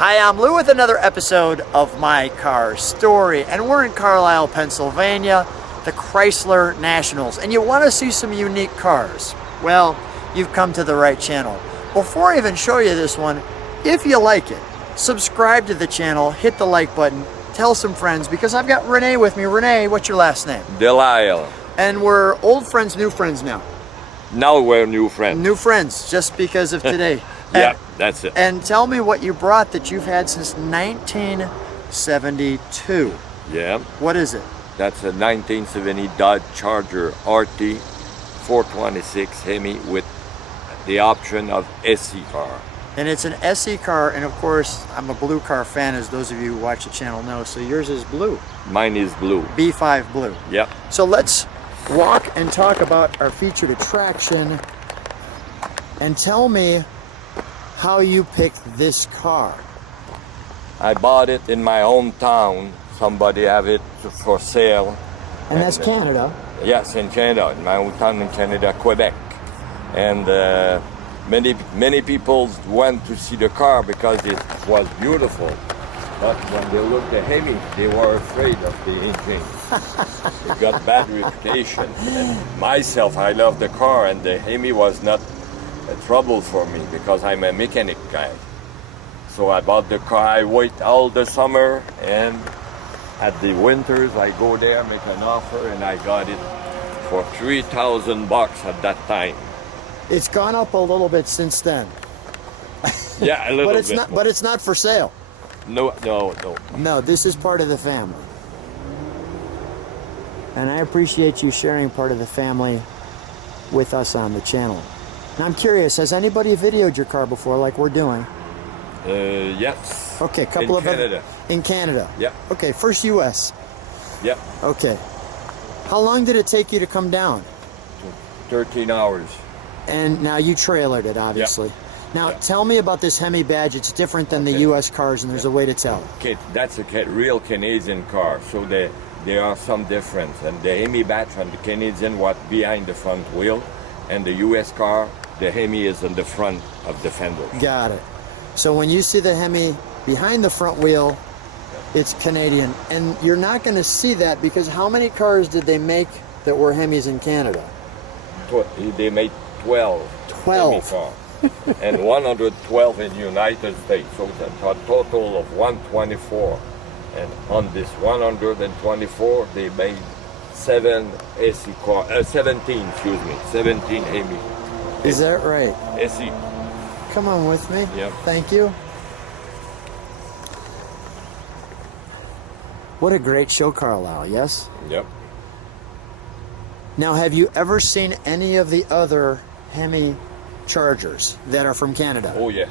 Hi, I'm Lou with another episode of My Car Story, and we're in Carlisle, Pennsylvania, the Chrysler Nationals, and you want to see some unique cars. Well, you've come to the right channel. Before I even show you this one, if you like it, subscribe to the channel, hit the like button, tell some friends, because I've got Rene with me. Rene, what's your last name? DeLisle. And we're old friends, new friends now. Now we're new friends. New friends, just because of today. Yeah, that's it. And tell me what you brought that you've had since 1972. Yeah, What is it? that's a 1970 Dodge Charger RT 426 Hemi with the option of SE car. And it's an SE car, and of course, I'm a blue car fan, as those of you who watch the channel know, so yours is blue. Mine is blue. B5 blue. Yep. So let's walk and talk about our featured attraction, and tell me how you picked this car. I bought it in my hometown. Somebody have it for sale. And that's Canada. Yes, in Canada, in my hometown in Canada, Quebec. And many people went to see the car because it was beautiful. But when they looked at Hemi, they were afraid of the engine. It got bad reputation. And myself, I love the car, and the Hemi was not a trouble for me because I'm a mechanic guy. So I bought the car. I wait all the summer, and at the winters I go there, make an offer, and I got it for $3,000 at that time. It's gone up a little bit since then. Yeah, a little But it's bit. not. But it's not for sale. No. No, this is part of the family. And I appreciate you sharing part of the family with us on the channel. And I'm curious, has anybody videoed your car before, like we're doing? Yes. Okay, couple in of Canada. in Canada. Yeah. Okay, first U.S. Yeah. Okay. How long did it take you to come down? 13 hours. And now you trailered it, obviously. Now, Yeah. tell me about this Hemi badge. It's different than the Okay. U.S. cars, and there's a way to tell. Okay, that's a real Canadian car, so there are some difference. And the Hemi badge on the Canadian was behind the front wheel, and the U.S. car, the Hemi is in the front of the fender. Got it. So when you see the Hemi behind the front wheel, it's Canadian. And you're not going to see that because how many cars did they make that were Hemis in Canada? They made 12. 12. Hemi cars. And 112 in the United States, so it's a total of 124. And on this 124, they made 17 Hemi. Is that right? SE. Come on with me. Yep. Thank you. What a great show, Carlisle, yes? Yep. Now, have you ever seen any of the other Hemi Chargers that are from Canada? Oh, yes.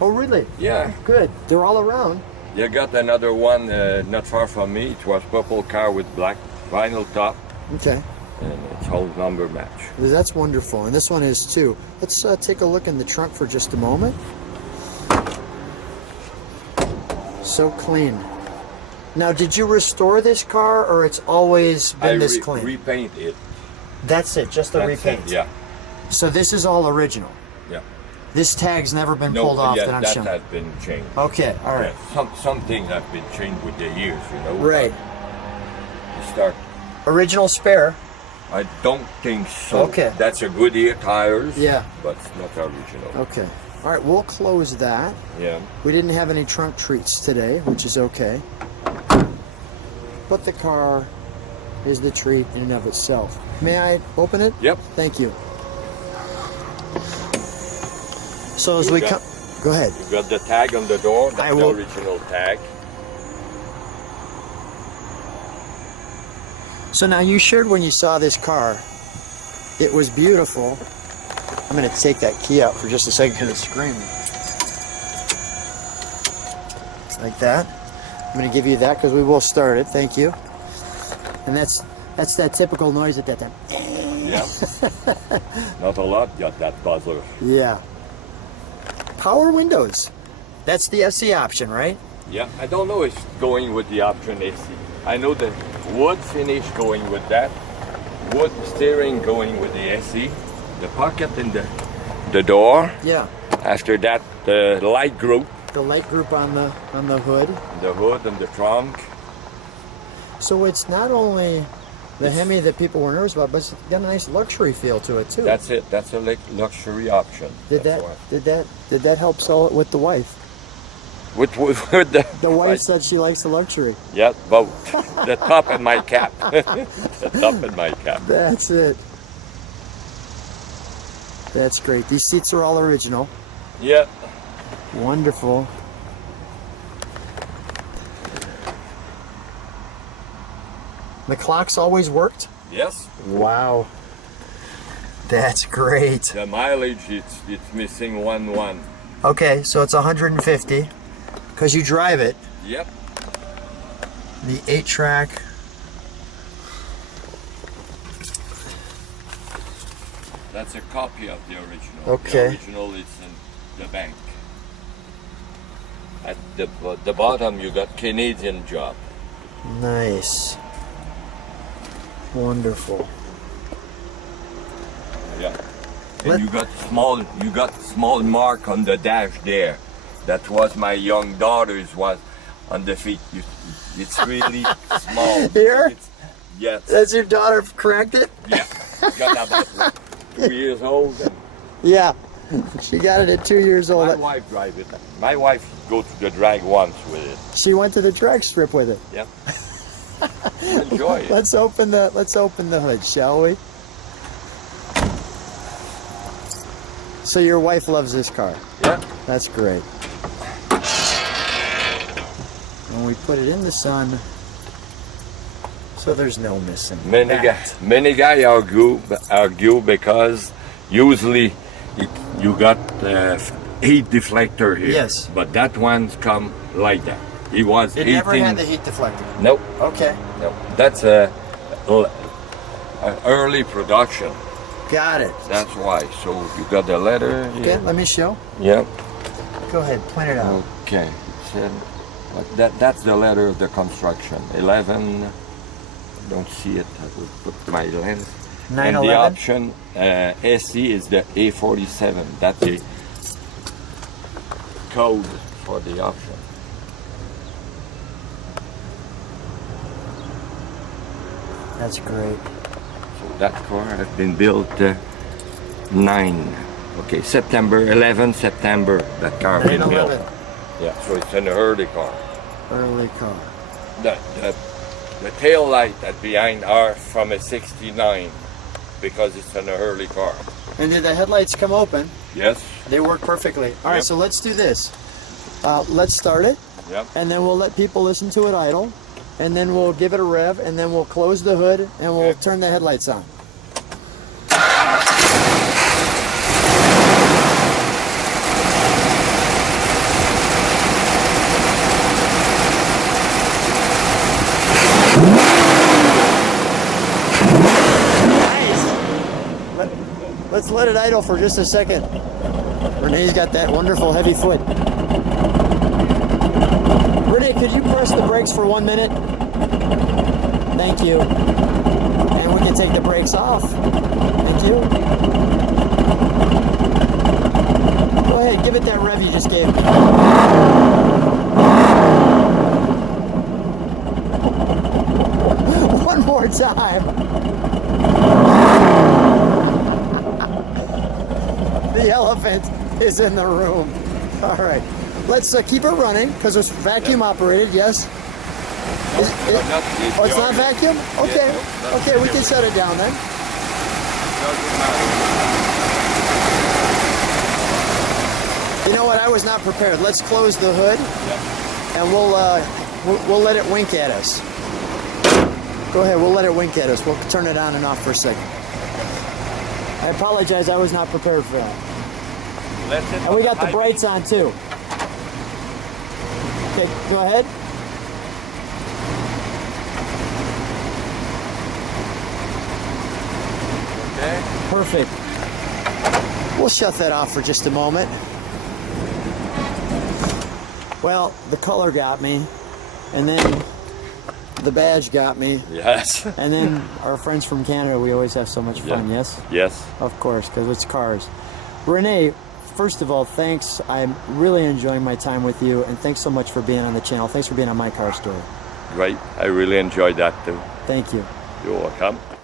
Oh, really? Yeah. Good. They're all around. You got another one not far from me. It was purple car with black vinyl top, Okay. and it's all number match. That's wonderful. And this one is too. Let's take a look in the trunk for just a moment. So clean. Now, did you restore this car, or it's always been this clean? Repaint it. That's it, just the That's repaint. it, yeah. So this is all original. Yeah. This tag's never been No, pulled off yeah, that I'm that showing. has been changed. Okay, all right. Yeah, some things have been changed with the years, you know. Right. You start. Original spare. I don't think so. Okay. That's a Goodyear tires. Yeah. But it's not original. Okay. All right, we'll close that. Yeah. We didn't have any trunk treats today, which is okay. But the car is the treat in and of itself. May I open it? Yep. Thank you. So as You we got- come, go ahead. You got the tag on the door. That's I will- the original tag. So now you shared when you saw this car, it was beautiful. I'm going to take that key out for just a second because it's screaming. Like that. I'm going to give you that because we will start it. Thank you. And that's that typical noise at that time. Yeah. Not a lot got that buzzer. Yeah. Power windows. That's the SE option, right? Yeah. I don't know if it's going with the option SE. I know the wood finish going with that. Wood steering going with the SE. The pocket in the door. Yeah. After that, the light group the light group on the hood. The hood and the trunk. So it's not only the Hemi that people were nervous about, but it's got a nice luxury feel to it too. That's it. That's a luxury option. Did that help sell it with the wife? With The wife said she likes the luxury. Yeah, both. The top and my cap. The top and my cap. That's it. That's great. These seats are all original. Yeah. Wonderful. The clocks always worked? Yes. Wow. That's great. The mileage, it's missing 1. Okay, so it's 150 because you drive it. Yep. The 8-track. That's a copy of the original. Okay. The original is in the bank. At the bottom, you got Canadian job. Nice. Wonderful. Yeah. And you got small mark on the dash there. That was my young daughter's was on the feet. It's really small. Here? Yes. That's your daughter cracked it? Yeah. Got about 2 years old. Yeah. She got it at 2 years old. My wife drives it. My wife go to the drag once with it. She went to the drag strip with it. Yeah. Enjoy it. Let's open the hood, shall we? So your wife loves this car. Yeah. That's great. And we put it in the sun, so there's no missing. Many guys argue because usually you got heat deflector here. Yes. But that one's come like that. It was It 18. never had the heat deflector. Nope. Okay. Nope. That's a early production. Got it. That's why. So you got the letter. Okay, Here. let me show. Yep. Go ahead, point it out. Okay. That's the letter of the construction. 11. Don't see it. I will put my lens. 911. And the option SE is the A47. That's the code for the option. That's great. So that car has been built 11 September. That car been built. 911. Yeah. So it's an early car. Early car. The tail light that behind are from a 69 because it's an early car. And did the headlights come open? Yes. They work perfectly. All right, Yep. so let's do this. Let's start it, Yep. and then we'll let people listen to it idle, and then we'll give it a rev, and then we'll close the hood, and we'll Okay. turn the headlights on. Let's let it idle for just a second. Renee's got that wonderful heavy foot. Renee, could you press the brakes for 1 minute? Thank you. And we can take the brakes off. Thank you. Go ahead, give it that rev you just gave me. One more time. The elephant is in the room. All right, let's keep it running because it's vacuum operated. Yes. Oh, it's not vacuum. Okay. Okay, we can shut it down then. You know what? I was not prepared. Let's close the hood, and we'll let it wink at us. Go ahead. We'll let it wink at us. We'll turn it on and off for a second. I apologize. I was not prepared for that. And we got the brights on too. Okay, go ahead. Okay. Perfect. We'll shut that off for just a moment. Well, the color got me, and then the badge got me. Yes. And then our friends from Canada, we always have so much fun, yes? Yes. Of course, because it's cars. Rene, first of all, thanks. I'm really enjoying my time with you, and thanks so much for being on the channel. Thanks for being on My Car Story. Great. I really enjoyed that too. Thank you. You're welcome.